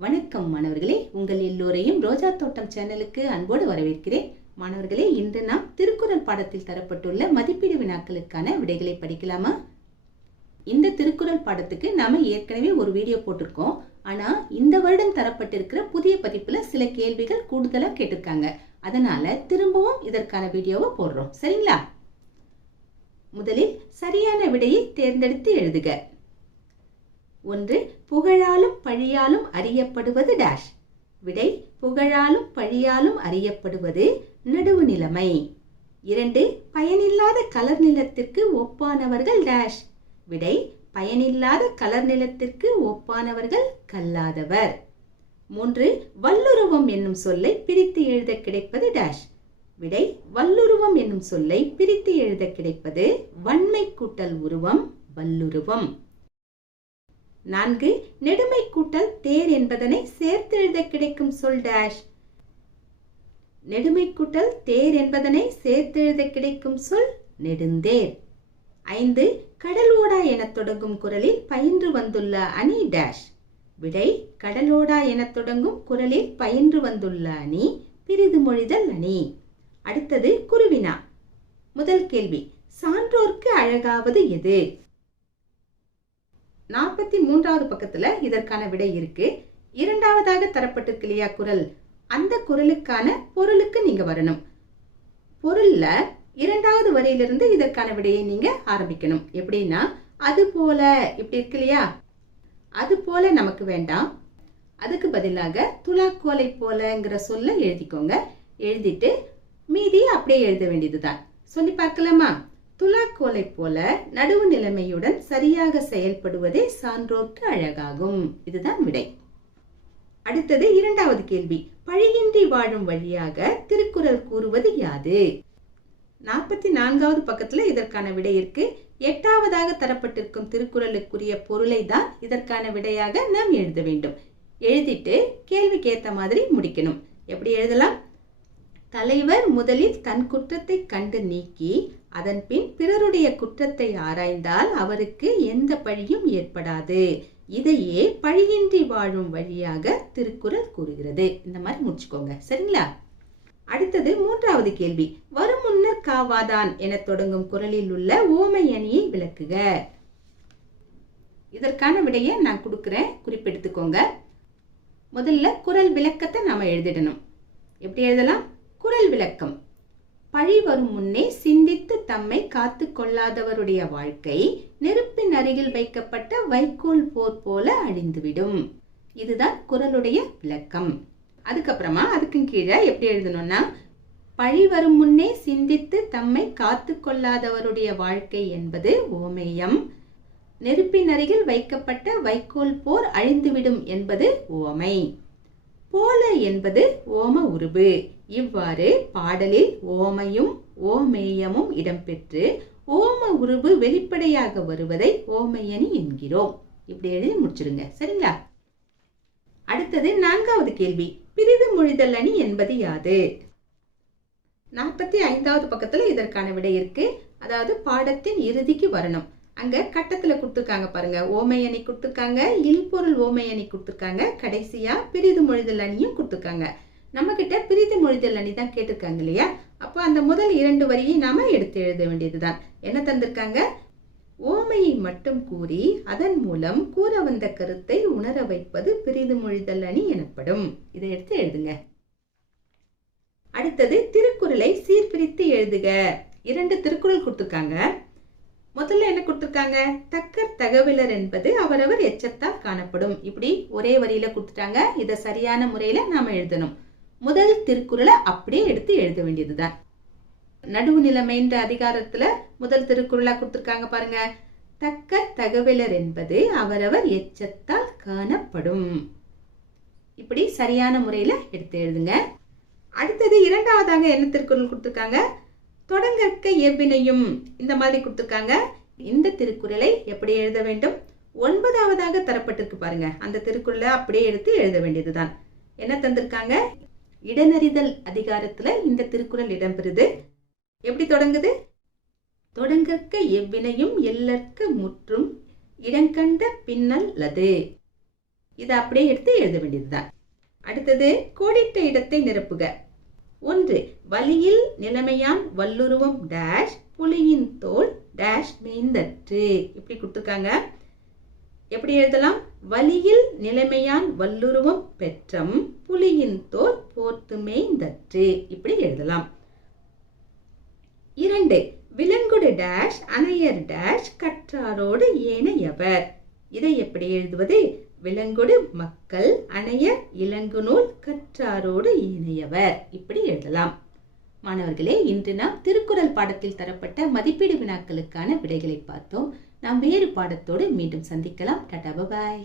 வணக்கம் மாணவர்களே, உங்கள் எல்லோரையும் ரோஜா தோட்டம் சேனலுக்கு அன்போடு வரவேற்கிறேன். மாணவர்களே, இன்று நாம் திருக்குறள் பாடத்தில் தரப்பட்டுள்ள மதிப்பீடு வினாக்களுக்கான விடைகளை படிக்கலாமா? இந்த திருக்குறள் பாடத்துக்கு நாம ஏற்கனவே ஒரு வீடியோ போட்டிருக்கோம். ஆனா இந்த வருடம் தரப்பட்டிருக்கிற புதிய பதிப்புல சில கேள்விகள் கூடுதலா கேட்டிருக்காங்க. அதனால திரும்பவும் இதற்கான வீடியோவை போடுறோம். சரிங்களா? முதலில் சரியான விடையை தேர்ந்தெடுத்து எழுதுக. 1. புகழாலும் பழியாலும் அறியப்படுவது டேஷ். விடை: புகழாலும் பழியாலும் அறியப்படுவது நடுவு நிலைமை. 2. பயனில்லாத கலர் நிலத்திற்கு ஒப்பானவர்கள் டேஷ். விடை: பயனில்லாத கலர் நிலத்திற்கு ஒப்பானவர்கள் கல்லாதவர். 3. வல்லுருவம் என்னும் சொல்லை பிரித்து எழுத கிடைப்பது டேஷ். விடை: வல்லுருவம் என்னும் சொல்லை பிரித்து எழுத கிடைப்பது வன்மை கூட்டல் உருவம் வல்லுருவம். 4. நெடுமை கூட்டல் தேர் என்பதனை சேர்த்து எழுத கிடைக்கும் சொல் டேஷ். நெடுமை கூட்டல் தேர் என்பதனை சேர்த்து எழுத கிடைக்கும் சொல் நெடுந்தேர். 5. கடலோடா என தொடங்கும் குறளில் பயின்று வந்துள்ள அணி டேஷ். விடை: கடலோடா என தொடங்கும் குறளில் பயின்று வந்துள்ள அணி பிரிது மொழிதல் அணி. அடுத்தது குருவினா. முதல் கேள்வி: சான்றோர்க்கு அழகாவது எது? 43வது பக்கத்துல இதற்கான விடை இருக்கு. இரண்டாவதாக தரப்பட்டிருக்கு இல்லையா குறள், அந்த குறளுக்கான பொருளுக்கு நீங்க வரணும். பொருள்ல இரண்டாவது வரியிலிருந்து இதற்கான விடையை நீங்க ஆரம்பிக்கணும். எப்படின்னா, அது போல இப்படி இருக்கு இல்லையா, அது போல நமக்கு வேண்டாம். அதுக்கு பதிலாக துலாக்கோலை போலங்கிற சொல்ல எழுதிக்கோங்க. எழுதிட்டு மீதி அப்படியே எழுத வேண்டியதுதான். சொல்லி பார்க்கலாமா? துலாக்கோலை போல நடுவு நிலைமையுடன் சரியாக செயல்படுவதே சான்றோர்க்கு அழகாகும். இதுதான் விடை. அடுத்தது இரண்டாவது கேள்வி: பழியின்றி வாழும் வழியாக திருக்குறள் கூறுவது யாது? 44வது பக்கத்துல இதற்கான விடை இருக்கு. 8வதாக தரப்பட்டிருக்கும் திருக்குறளுக்குரிய பொருளை தான் இதற்கான விடையாக நாம் எழுத வேண்டும். எழுதிட்டு கேள்விக்கு ஏத்த மாதிரி முடிக்கணும். எப்படி எழுதலாம்? தலைவர் முதலில் தன் குற்றத்தை கண்டு நீக்கி அதன் பின் பிறருடைய குற்றத்தை ஆராய்ந்தால் அவருக்கு எந்த பழியும் ஏற்படாது. இதையே பழியின்றி வாழும் வழியாக திருக்குறள் கூறுகிறது. இந்த மாதிரி முடிச்சுக்கோங்க. சரிங்களா? அடுத்தது மூன்றாவது கேள்வி: வரும் முன்னர் காவாதான் என தொடங்கும் குறளில் உள்ள ஓமை அணியை விளக்குக. இதற்கான விடையை நான் கொடுக்கிறேன், குறிப்பெடுத்துக்கோங்க. முதல்ல குறள் விளக்கத்தை நாம எழுதிடணும். எப்படி எழுதலாம்? குறள் விளக்கம்: பழி வரும் முன்னே சிந்தித்து தம்மை காத்து கொள்ளாதவருடைய வாழ்க்கை நெருப்பின் அருகில் வைக்கப்பட்ட வைக்கோல் போர் போல அழிந்துவிடும். இதுதான் குறளுடைய விளக்கம். அதுக்கப்புறமா அதுக்கு கீழே எப்படி எழுதணும்னா, பழி வரும் முன்னே சிந்தித்து தம்மை காத்து கொள்ளாதவருடைய வாழ்க்கை என்பது ஓமேயம், நெருப்பின் அருகில் வைக்கப்பட்ட வைக்கோல் போர் அழிந்துவிடும் என்பது ஓமை, போல என்பது ஓம உருபு. இவ்வாறு பாடலில் ஓமையும் ஓமேயமும் இடம்பெற்று ஓம உருபு வெளிப்படையாக வருவதை ஓமையணி என்கிறோம். இப்படி எழுதி முடிச்சிருங்க. சரிங்களா? அடுத்தது 4வது கேள்வி: பிரிது மொழிதல் அணி என்பது யாது? 45வது பக்கத்துல இதற்கான விடை இருக்கு. அதாவது பாடத்தின் இறுதிக்கு வரணும். அங்க கட்டத்துல கொடுத்துருக்காங்க பாருங்க, ஓமை அணி கொடுத்துருக்காங்க, இல்பொருள் ஓமை அணி கொடுத்துருக்காங்க, கடைசியா பிரிது மொழிதல் அணியும் கொடுத்துருக்காங்க. நம்ம கிட்ட பிரிது மொழிதல் அணி தான் கேட்டிருக்காங்க இல்லையா? அப்போ அந்த முதல் 2 வரியை நாம எடுத்து எழுத வேண்டியதுதான். என்ன தந்திருக்காங்க? ஓமையை மட்டும் கூறி அதன் மூலம் கூற வந்த கருத்தை உணர வைப்பது பிரிது மொழிதல் அணி எனப்படும். இதை எடுத்து எழுதுங்க. அடுத்தது திருக்குறளை சீர்பிரித்து எழுதுக. 2 திருக்குறள் கொடுத்துருக்காங்க. முதல்ல என்ன கொடுத்துருக்காங்க? தக்கர் தகவலர் என்பது அவரவர் எச்சத்தால் காணப்படும். இப்படி ஒரே வரியில கொடுத்துட்டாங்க. இதை சரியான முறையில நாம எழுதணும். முதல் திருக்குறளை அப்படியே எடுத்து எழுத வேண்டியதுதான். நடுவு நிலைமைன்ற அதிகாரத்துல முதல் திருக்குறளா கொடுத்துருக்காங்க பாருங்க, தக்கர் தகவலர் என்பது அவரவர் எச்சத்தால் காணப்படும். இப்படி சரியான முறையில எடுத்து எழுதுங்க. அடுத்தது இரண்டாவதாக என்ன திருக்குறள் கொடுத்துருக்காங்க? தொடங்கற்க எவ்வினையும், இந்த மாதிரி கொடுத்துருக்காங்க. இந்த திருக்குறளை எப்படி எழுத வேண்டும்? 9வதாக தரப்பட்டிருக்கு பாருங்க, அந்த திருக்குறளை அப்படியே எடுத்து எழுத வேண்டியதுதான். என்ன தந்திருக்காங்க? இடனறிதல் அதிகாரத்துல இந்த திருக்குறள் இடம்பெறுது. எப்படி தொடங்குது? தொடங்கற்க எவ்வினையும் எல்லற்க முற்றும் இடங்கண்ட பின்னல்லது. இதை அப்படியே எடுத்து எழுத வேண்டியதுதான். அடுத்தது கோடிட்ட இடத்தை நிரப்புக. 1. வலியில் நிலைமையான் வல்லுருவம் டேஷ் புலியின் தோல் டேஷ் மேய்ந்தற்று. இப்படி கொடுத்துருக்காங்க. எப்படி எழுதலாம்? வலியில் நிலைமையான் வல்லுருவம் பெற்றம் புலியின் தோல் போர்த்து மேய்ந்தற்று. இப்படி எழுதலாம். 2. விலங்குடு டேஷ் அணையர் டேஷ் கற்றாரோடு ஏனையவர். இதை எப்படி எழுதுவது? விலங்குடு மக்கள், அணையர் இலங்கு நூல், கற்றாரோடு ஏனையவர். இப்படி எழுதலாம். மாணவர்களே, இன்று நாம் திருக்குறள் பாடத்தில் தரப்பட்ட மதிப்பீடு வினாக்களுக்கான விடைகளை பார்த்தோம். நாம் வேறு பாடத்தோடு மீண்டும் சந்திக்கலாம். டாடா, பாய்.